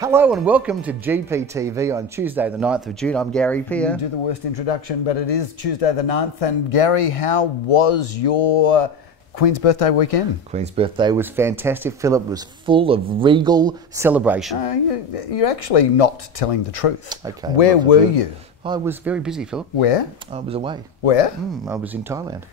Hello and welcome to GPTV on Tuesday the 9th of June. I'm Gary Peer. You do the worst introduction, but it is Tuesday the 9th. And Gary, how was your Queen's birthday weekend? Queen's birthday was fantastic, Philip. It was full of regal celebration. You're actually not telling the truth. Okay. Where were you? I was very busy, Philip. Where? I was away. Where? I was in Thailand.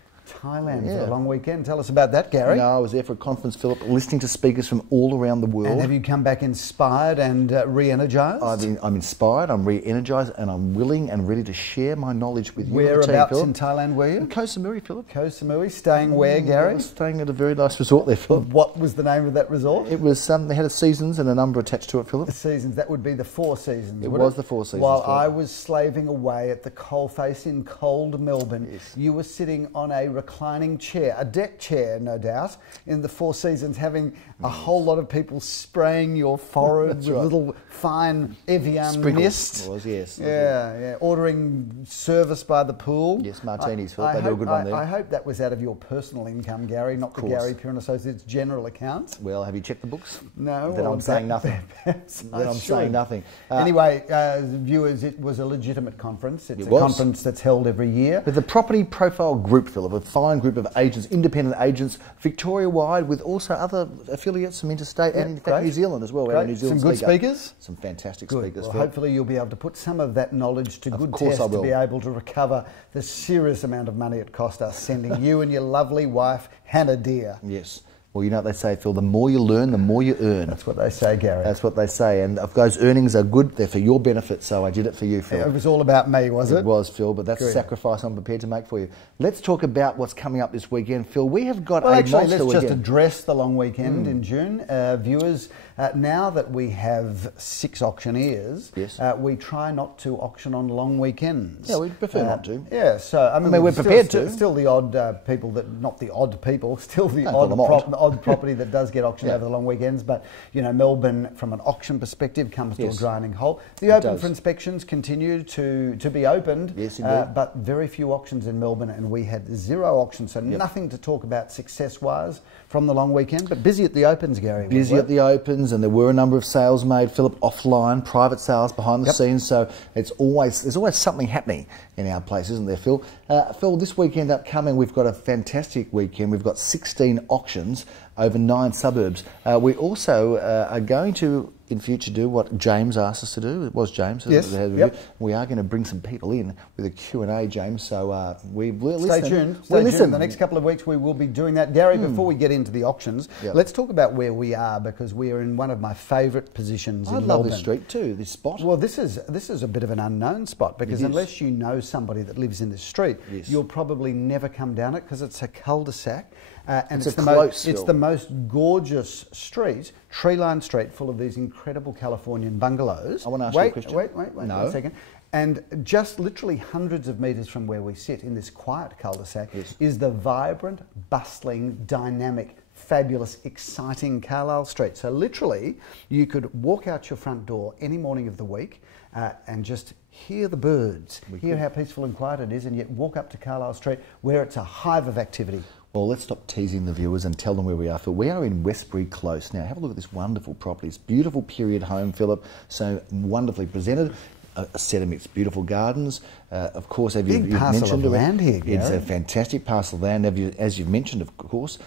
Thailand for a long weekend. Tell us about that, Gary. No, I was there for a conference, Philip, listening to speakers from all around the world. And have you come back inspired and re-energised? I'm inspired, I'm re-energised, and I'm willing and ready to share my knowledge with you. Whereabouts in Thailand were you? In Koh Samui, Philip. Koh Samui. Staying where, Gary? I was staying at a very nice resort there, Philip. What was the name of that resort? It was, they had a Seasons and a number attached to it, Philip. The Seasons, that would be the Four Seasons, It was the Four Seasons. While Philip. I was slaving away at the coalface in cold Melbourne, Yes. you were sitting on a reclining chair, a deck chair, no doubt, in the Four Seasons, having a whole lot of people spraying your forehead with little fine Evian Sprinkles. mist. It was, yes. Yeah. Ordering service by the pool. Yes, martinis, Philip. They do a good one there. I hope that was out of your personal income, Gary, not the Gary Peer and Associates general account. Well, have you checked the books? No. Then I'm saying nothing. Then I'm saying nothing. Anyway, viewers, it was a legitimate conference. It's a was. conference that's held every year. With the Property Profile Group, Philip, a fine group of agents, independent agents, Victoria-wide, with also other affiliates from interstate and in fact New Zealand as well. Our New Zealand Some good speakers? Some fantastic Good. speakers, Well, Philip. hopefully you'll be able to put some of that knowledge to good course test I will. to be able to recover the serious amount of money it cost us sending you and your lovely wife, Hannah dear. Yes. Well, you know what they say, Phil, the more you learn, the more you earn. That's what they say, Gary. That's what they say. And if those earnings are good, they're for your benefit, so I did it for you, Phil. It was all about me, was it? It was, Phil, but that's Good. a sacrifice I'm prepared to make for you. Let's talk about what's coming up this weekend, Phil. We have got Well, a actually, monster let's just weekend. address the long weekend in June. Viewers, now that we have 6 auctioneers, Yes. we try not to auction on long weekends. Yeah, we prefer not to. Yeah, so I mean we're prepared to. Still the odd people that, not the odd people, still the Don't call them odd. odd property that does get auctioned Yeah. over the long weekends. But you know, Melbourne, from an auction perspective, comes to Yes. a grinding halt. The It open does. for inspections continue to be opened. Yes, indeed. But very few auctions in Melbourne, and we had 0 auctions, so nothing to talk about success-wise from the long weekend. But busy at the opens, Gary. Busy at the opens, and there were a number of sales made, Philip, offline, private sales behind the scenes. So there's always something happening in our place, isn't there, Phil? Phil, this weekend upcoming, we've got a fantastic weekend. We've got 16 auctions over 9 suburbs. We also are going to, in future, do what James asked us to do. It was James. Yes. We are going to bring some people in with a Q&A, James. So we'll Stay listen. tuned. We'll Stay listen. tuned. The next couple of weeks we will be doing that. Gary, before we get into the auctions, let's talk about where we are, because we are in one of my favourite positions in I love Melbourne. this street too, this spot. Well, this is a bit of an unknown spot, because unless you know somebody that lives in this street, you'll probably never come down it, because it's a cul-de-sac. And it's the most gorgeous street, tree-lined street, full of these incredible Californian bungalows. I want to ask you a question. Wait a second. And just literally hundreds of metres from where we sit in this quiet cul-de-sac is the vibrant, bustling, dynamic, fabulous, exciting Carlisle Street. So literally, you could walk out your front door any morning of the week and just hear the birds, hear how peaceful and quiet it is, and yet walk up to Carlisle Street where it's a hive of activity. Well, let's stop teasing the viewers and tell them where we are, Phil. We are in Westbury Close. Now, have a look at this wonderful property. It's beautiful period home, Philip, so wonderfully presented. A set of its beautiful gardens. Of course, you've mentioned of land here, Gary. It's a fantastic parcel of land, as you've mentioned, of course.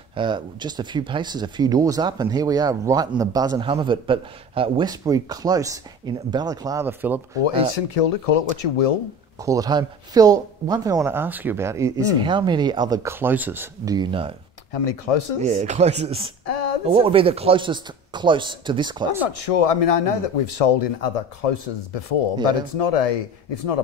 Just a few paces, a few doors up, and here we are, right in the buzz and hum of it. But Westbury Close in Balaclava, Philip. Or East St Kilda, call it what you will. Call it home. Phil, one thing I want to ask you about is how many other closes do you know? How many closes? Yeah, closes. What would be the closest close to this close? I'm not sure. I mean, I know that we've sold in other closes before, but it's not a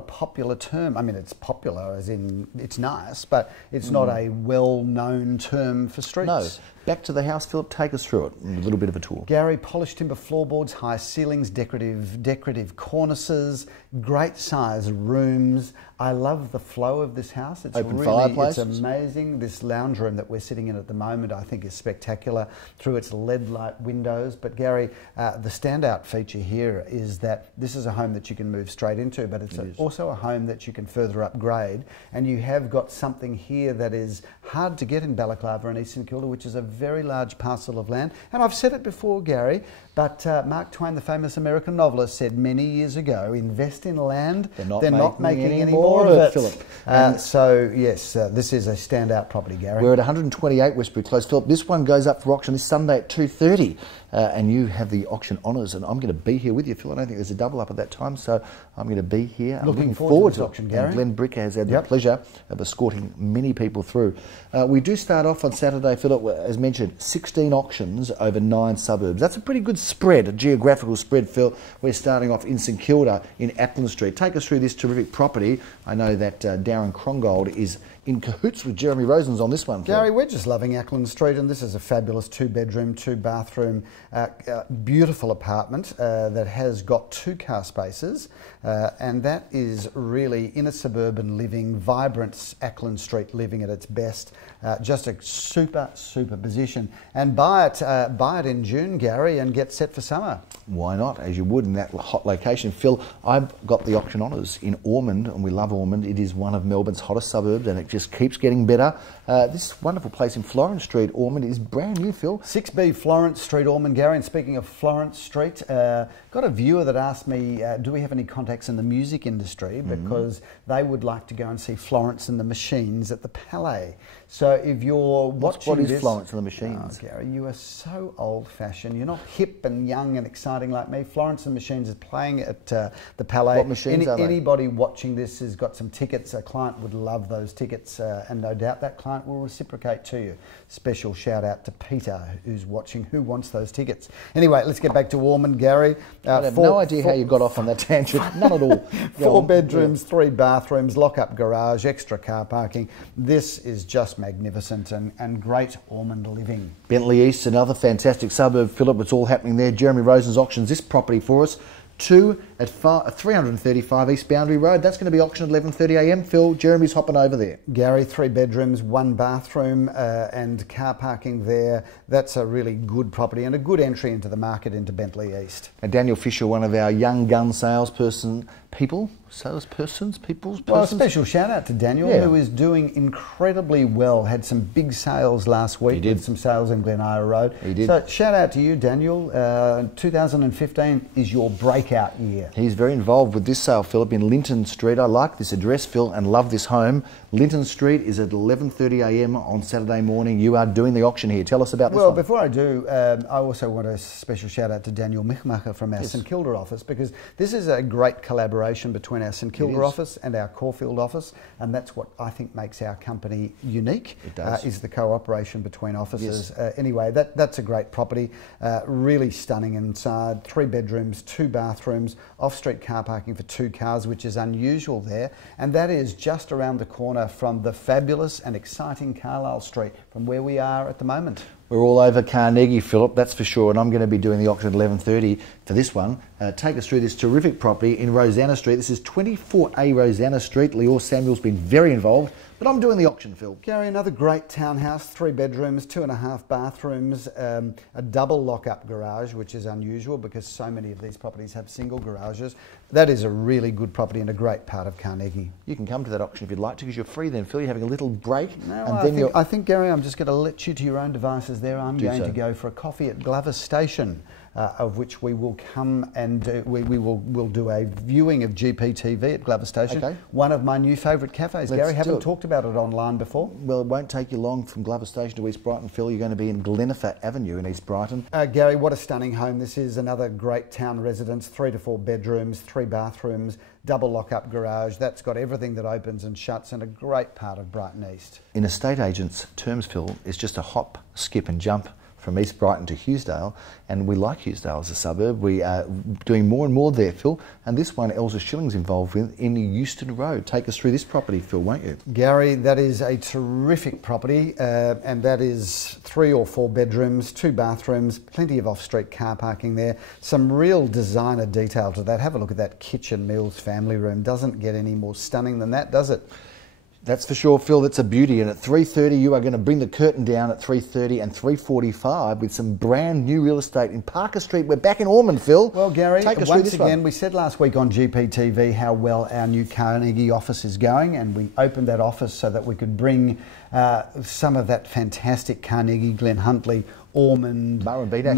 popular term. I mean, it's popular as in it's nice, but it's not a well-known term for streets. No. Back to the house, Philip. Take us through it. A little bit of a tour. Gary, polished timber floorboards, high ceilings, decorative cornices, great size rooms. I love the flow of this house. It's Open really, fireplaces. It's amazing. This lounge room that we're sitting in at the moment, I think, is spectacular through its LED light windows. pros. But Gary, the standout feature here is that this is a home that you can move straight into, but it's also a home that you can further upgrade. And you have got something here that is hard to get in Balaclava and East St Kilda, which is a very large parcel of land. And I've said it before, Gary, but Mark Twain, the famous American novelist, said many years ago, invest in land, they're not making any more of it, Philip. So yes, this is a standout property, Gary. We're at 128 Westbury Close, Philip. This one goes up for auction this Sunday at 2:30, and you have the auction honours, and I'm going to be here with you, Phil. I don't think there's a double up at that time, so I'm going to be here. Looking forward to this auction, Gary. And Glenn Bricker has had the pleasure of escorting many people through. We do start off on Saturday, Philip, as mentioned, 16 auctions over 9 suburbs. That's a pretty good spread, a geographical spread, Phil. We're starting off in St Kilda in Ackland Street. Take us through this terrific property. I know that Darren Krongold is in cahoots with Jeremy Rosens on this one, Phil. Gary, we're just loving Ackland Street, and this is a fabulous 2-bedroom, 2-bathroom, beautiful apartment that has got 2 car spaces, and that is really inner suburban living, vibrant Ackland Street living at its best. Just a super position. And buy it in June, Gary, and get set for summer. Why not, as you would in that hot location. Phil, I've got the auction honours in Ormond, and we love Ormond. It is one of Melbourne's hottest suburbs, and it just keeps getting better. This wonderful place in Florence Street, Ormond, is brand new, Phil. 6B Florence Street, Ormond, Gary. And speaking of Florence Street, got a viewer that asked me, do we have any contacts in the music industry? Because they would like to go and see Florence and the Machines at the Palais. So if you're watching what is Florence and the Machines? Oh, Gary, you are so old-fashioned. You're not hip and young and exciting like me. Florence and the Machines is playing at the Palais. What machines are they? Anybody watching this has got some tickets. A client would love those tickets, and no doubt that client will reciprocate to you. Special shout out to Peter, who's watching, who wants those tickets. Anyway, let's get back to Ormond, Gary. I have no idea how you got off on that tangent. None at all. 4 bedrooms, 3 bathrooms, lock-up garage, extra car parking. This is just magnificent and great Ormond living. Bentley East, another fantastic suburb, Philip. It's all happening there. Jeremy Rosens auctions this property for us. 2 at 335 East Boundary Road. That's going to be auctioned at 11:30 a.m. Phil, Jeremy's hopping over there. Gary, 3 bedrooms, 1 bathroom and car parking there. That's a really good property and a good entry into the market into Bentley East. And Daniel Fisher, one of our young gun salespersons. Well, a special shout out to Daniel, who is doing incredibly well. Had some big sales last week. He did some sales in Glen Eira Road. He did. So shout out to you, Daniel. 2015 is your breakout year. He's very involved with this sale, Philip, in Linton Street. I like this address, Phil, and love this home. Linton Street is at 11:30 a.m. on Saturday morning. You are doing the auction here. Tell us about this one. Well, before I do, I also want a special shout out to Daniel Michmacher from our St Kilda office, because this is a great collaboration between our St Kilda office and our Caulfield office, and that's what I think makes our company unique. It does. Is the cooperation between offices. Anyway, that's a great property, really stunning inside. 3 bedrooms, 2 bathrooms, off-street car parking for 2 cars, which is unusual there, and that is just around the corner from the fabulous and exciting Carlisle Street, from where we are at the moment. We're all over Carnegie, Philip, that's for sure, and I'm going to be doing the auction at 11:30 for this one. Take us through this terrific property in Rosanna Street. This is 24A Rosanna Street. Leor Samuel's been very involved, but I'm doing the auction, Phil. Gary, another great townhouse, 3 bedrooms, 2.5 bathrooms, a double lock-up garage, which is unusual because so many of these properties have single garages. That is a really good property in a great part of Carnegie. You can come to that auction if you'd like to, because you're free then, Phil. You're having a little break. No, and I think, Gary, I'm just going to let you to your own devices there. I'm going to go for a coffee at Glover Station, of which we will come and we'll do a viewing of GPTV at Glover Station. Okay. One of my new favourite cafes, Gary. Haven't talked about it online before. Well, it won't take you long from Glover Station to East Brighton, Phil. You're going to be in Glenifer Avenue in East Brighton. Gary, what a stunning home this is. Another great town residence, 3 to 4 bedrooms, 3 bathrooms, double lock-up garage. That's got everything that opens and shuts, and a great part of Brighton East. In estate agents' terms, Phil, it's just a hop, skip and jump from East Brighton to Hughesdale, and we like Hughesdale as a suburb. We are doing more and more there, Phil, and this one Elsa Schilling's involved with in Euston Road. Take us through this property, Phil, won't you? Gary, that is a terrific property, and that is 3 or 4 bedrooms, 2 bathrooms, plenty of off-street car parking there, some real designer detail to that. Have a look at that kitchen, meals, family room. Doesn't get any more stunning than that, does it? That's for sure, Phil. That's a beauty. And at 3:30, you are going to bring the curtain down at 3:30 and 3:45 with some brand new real estate in Parker Street. We're back in Ormond, Phil. Well, Gary, take us once again, we said last week on GPTV how well our new Carnegie office is going, and we opened that office so that we could bring some of that fantastic Carnegie, Glen Huntley, Ormond, Murrumbeena,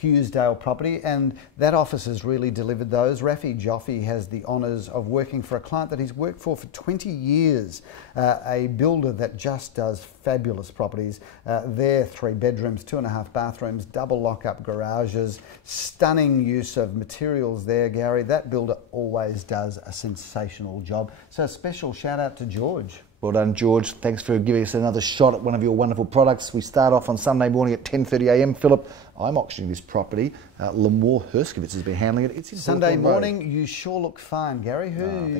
Hughesdale property, and that office has really delivered those. Ralphie Joffe has the honours of working for a client that he's worked for 20 years, a builder that just does fabulous properties. They're 3 bedrooms, 2.5 bathrooms, double lock-up garages, stunning use of materials there, Gary. That builder always does a sensational job. So a special shout out to George. Well done, George. Thanks for giving us another shot at one of your wonderful products. We start off on Sunday morning at 10:30 a.m. Philip, I'm auctioning this property. Lamore Herskovitz has been handling it. It's in Sunday morning. You sure look fine, Gary.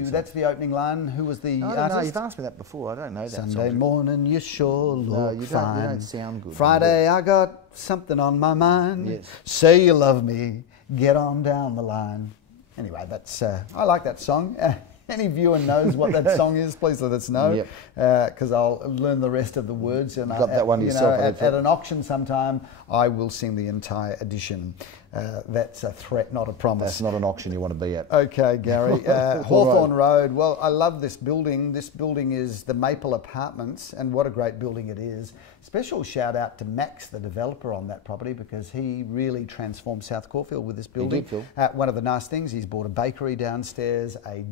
That's the opening line. Who was the artist? No, you've asked me that before. I don't know that. Sunday morning, you sure look fine. You don't sound good. Friday, I got something on my mind. Yes. Say you love me. Get on down the line. Anyway, that's I like that song. Any viewer knows what that song is, please let us know, because I'll learn the rest of the words. And got that one yourself. At an auction sometime, I will sing the entire edition. That's a threat, not a promise. That's not an auction you want to be at. Okay, Gary. Hawthorne Road. Well, I love this building. This building is the Maple Apartments, and what a great building it is. Special shout out to Max, the developer on that property, because he really transformed South Caulfield with this building. He did, Phil. One of the nice things, he's bought a bakery downstairs, a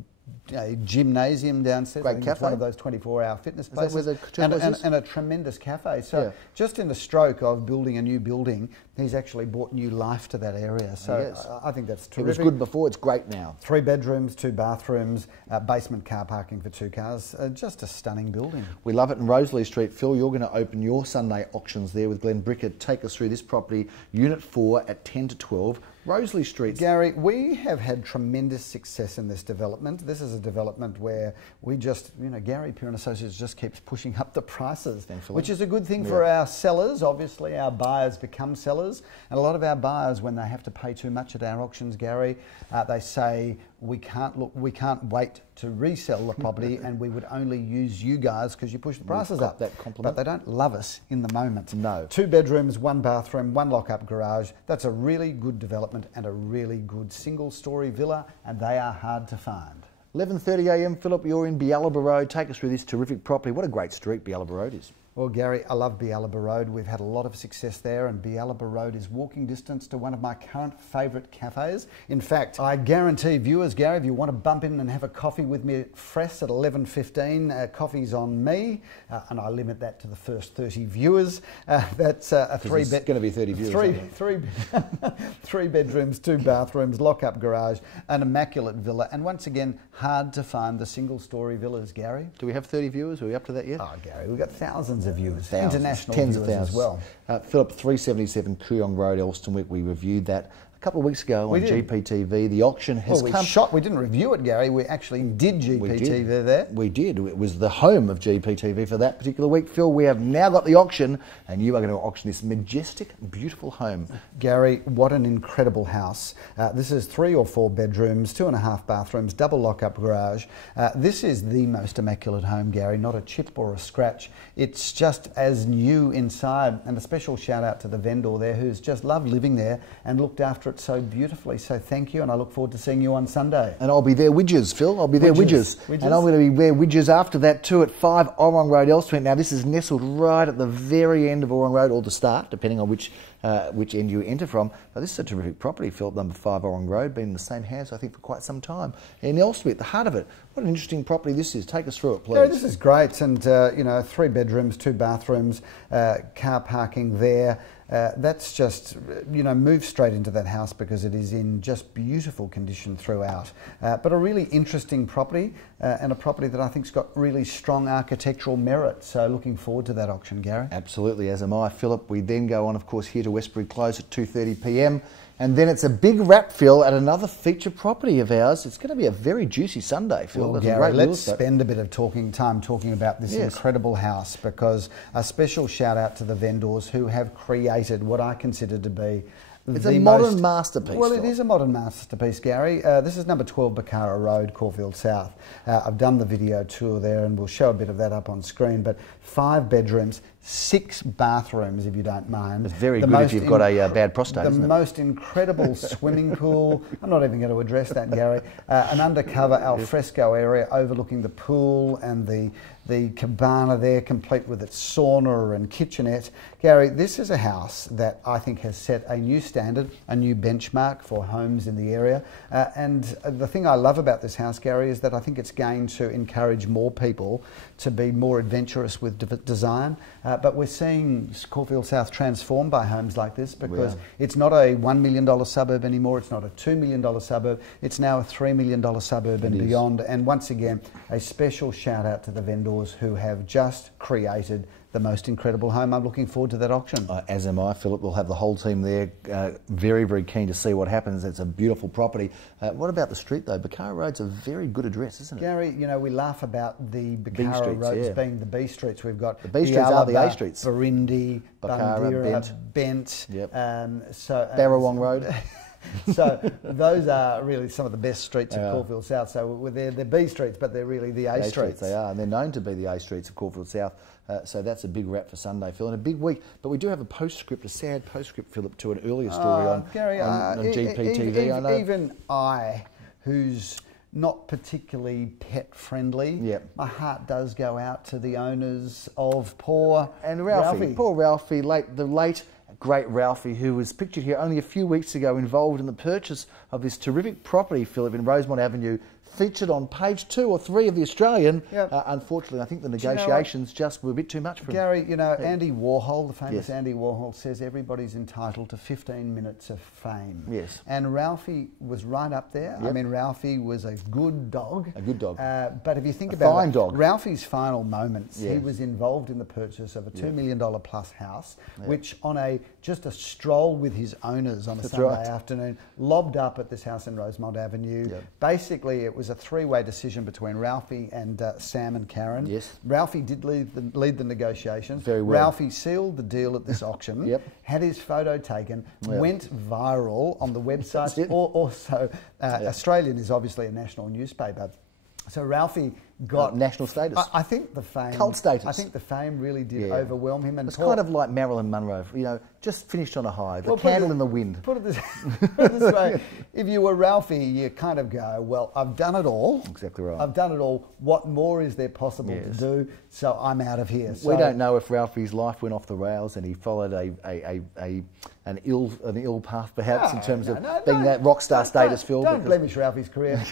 gymnasium downstairs. Great cafe. It's one of those 24-hour fitness places. And a tremendous cafe. So just in the stroke of building a new building, he's actually brought new life to that area. So I think that's terrific. It was good before, it's great now. 3 bedrooms, 2 bathrooms, basement car parking for 2 cars. Just a stunning building. We love it. In Rosalie Street, Phil, you're going to open your Sunday auctions there with Glenn Brickett. Take us through this property, Unit 4 at 10 to 12. Rosalie Street. Gary, we have had tremendous success in this development. This is a development where we just, Gary Peer and Associates just keeps pushing up the prices, thankfully, which is a good thing for our sellers. Obviously, our buyers become sellers, and a lot of our buyers, when they have to pay too much at our auctions, Gary, they say we can't wait to resell the property, and we would only use you guys because you push the prices up. That compliment. But they don't love us in the moment. No. 2 bedrooms, 1 bathroom, 1 lock-up garage. That's a really good development and a really good single-storey villa, and they are hard to find. 11:30 a.m. Philip, you're in Balaclava Road. Take us through this terrific property. What a great street Balaclava Road is. Well, Gary, I love Balaclava Road. We've had a lot of success there, and Balaclava Road is walking distance to one of my current favourite cafes. In fact, I guarantee viewers, Gary, if you want to bump in and have a coffee with me at Fress at 11:15, coffee's on me, and I limit that to the first 30 viewers. That's a 3 bed. Going to be 30 viewers. Three bedrooms, 2 bathrooms, lock-up garage, an immaculate villa, and once again, hard to find the single-storey villas, Gary. Do we have 30 viewers? Are we up to that yet? Oh, Gary, we've got thousands of viewers, thousands, international tens viewers of thousands as well. Philip, 377 Kooyong Road, Elstonwick. We reviewed that a couple of weeks ago on GPTV. The auction has come. We didn't review it, Gary. We actually did GPTV there. We did. It was the home of GPTV for that particular week. Phil, we have now got the auction, and you are going to auction this majestic, beautiful home. Gary, what an incredible house. This is 3 or 4 bedrooms, 2.5 bathrooms, double lock-up garage. This is the most immaculate home, Gary, not a chip or a scratch. It's just as new inside, and a special shout out to the vendor there who's just loved living there and looked after it so beautifully. So thank you, and I look forward to seeing you on Sunday. And I'll be there widgers, Phil. I'll be there widgers. And I'm going to be there widgers after that too at 5 Orong Road, Elstonwick. Now this is nestled right at the very end of Orong Road, or the start, depending on which end you enter from. But this is a terrific property, Philip, number 5 Orong Road. Been in the same house, I think, for quite some time. In Elstonwick, the heart of it. What an interesting property this is. Take us through it, please. Yeah, this is great, and 3 bedrooms, 2 bathrooms, car parking there. That's just, move straight into that house because it is in just beautiful condition throughout. But a really interesting property, and a property that I think's got really strong architectural merit. So looking forward to that auction, Gary. Absolutely, as am I, Philip. We then go on, of course, here to Westbury Close at 2:30 p.m. And then it's a big wrap, Phil, at another feature property of ours. It's going to be a very juicy Sunday, Phil. Well, Gary, let's spend a bit of time talking about this incredible house, because a special shout out to the vendors who have created what I consider to be It's a modern masterpiece. Well, it is a modern masterpiece, Gary. This is number 12 Bacara Road, Caulfield South. I've done the video tour there, and we'll show a bit of that up on screen. But 5 bedrooms, 6 bathrooms, if you don't mind. It's very good if you've got a bad prostate, isn't it? The most incredible swimming pool. I'm not even going to address that, Gary. An undercover alfresco area overlooking the pool and the cabana there, complete with its sauna and kitchenette. Gary, this is a house that I think has set a new standard, a new benchmark for homes in the area. And the thing I love about this house, Gary, is that I think it's going to encourage more people to be more adventurous with design. But we're seeing Caulfield South transformed by homes like this, because it's not a $1 million suburb anymore. It's not a $2 million suburb. It's now a $3 million suburb and beyond. And once again, a special shout out to the vendors who have just created the most incredible home. I'm looking forward to that auction. As am I, Philip. We'll have the whole team there, very, very keen to see what happens. It's a beautiful property. What about the street, though? Bacara Road's a very good address, isn't it? Gary, you know, we laugh about the Bacara Roads being the B streets. We've got the B streets are the A streets. Barindi, Bacara, Bent, Barrawong Road. So those are really some of the best streets of Caulfield South. So they're B streets, but they're really the A streets. They are, and they're known to be the A streets of Caulfield South. So that's a big wrap for Sunday, Phil, and a big week. But we do have a postscript, a sad postscript, Philip, to an earlier story on GPTV. I know. Even I, who's not particularly pet friendly, my heart does go out to the owners of poor Ralphie. Poor Ralphie, the late great Ralphie, who was pictured here only a few weeks ago involved in the purchase of this terrific property, Philip, in Rosemont Avenue, featured on page 2 or 3 of the Australian. Unfortunately, I think the negotiations just were a bit too much for him. Gary, you know, Andy Warhol, the famous Andy Warhol, says everybody's entitled to 15 minutes of fame. Yes. And Ralphie was right up there. I mean, Ralphie was a good dog. A good dog. But if you think about fine dog. Ralphie's final moments, he was involved in the purchase of a $2 million plus house, which on just a stroll with his owners on a Sunday afternoon, lobbed up at this house in Rosemont Avenue. Basically, it was a 3-way decision between Ralphie and Sam and Karen. Yes. Ralphie did lead the negotiations. Very well. Ralphie sealed the deal at this auction, had his photo taken, went viral on the website. Also, Australian is obviously a national newspaper. So Ralphie got national status. I think the fame, cult status. I think the fame really did overwhelm him. And it's kind of like Marilyn Monroe, you know, just finished on a high. The candle in the wind. Put it this way: if you were Ralphie, you kind of go, "Well, I've done it all. Exactly right. I've done it all. What more is there possible to do? So I'm out of here." So, we don't know if Ralphie's life went off the rails and he followed an ill path, perhaps, in terms of being that rock star status, Phil. Don't blemish Ralphie's career.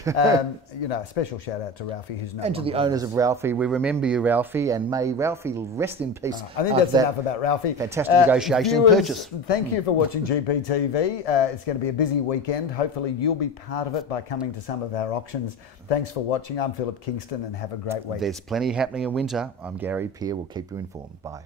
You know, a special shout out to Ralphie, who's no. And to the owners of Ralphie, we remember you, Ralphie, and may Ralphie rest in peace. I think that's enough about Ralphie. Fantastic negotiation and purchase. Thank you for watching GPTV. It's going to be a busy weekend. Hopefully you'll be part of it by coming to some of our auctions. Thanks for watching. I'm Phillip Kingston, and have a great week. There's plenty happening in winter. I'm Gary Peer. We'll keep you informed. Bye.